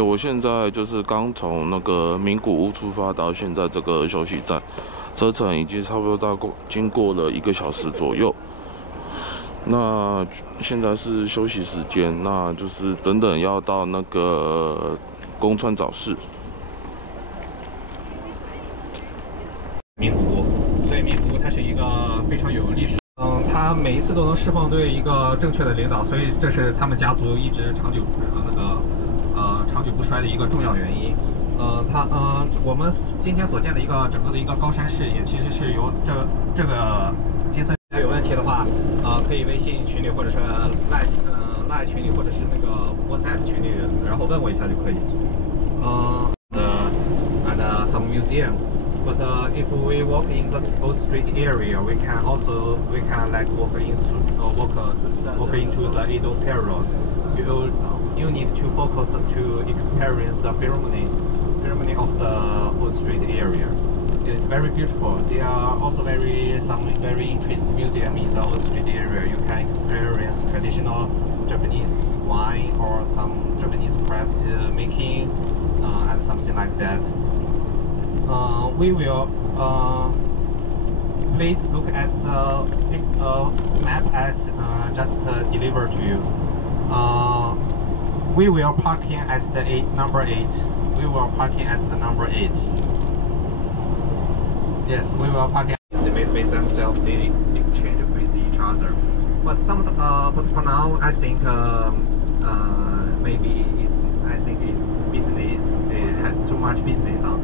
我现在就是刚从那个名古屋出发到现在这个休息站，车程已经差不多经过了1个小时左右。那现在是休息时间，那就是等要到那个宫川早市。名古屋，所以名古屋它是一个非常有历史。它每一次都能释放对一个正确的领导，所以这是他们家族一直长久不衰的一个重要原因。我们今天所见的整个的一个高山视野，其实是由这个金森。有问题的话，可以微信群里或者是赖群里，或者是那个 WhatsApp 群里，然后问我一下就可以。And some museum. But if we walk in the old street area, we can like walk into the Edo period. You need to focus to experience the ceremony of the old street area. It's very beautiful. There are also some very interesting museum in the old street area. You can experience traditional Japanese wine or some Japanese craft making and something like that. We will please look at the map as just delivered to you. We will parking at the number 8. We will parking at the number 8. Yes, we will parking. They make themselves they exchange with each other. But for now, I think maybe it's business. It has too much business on.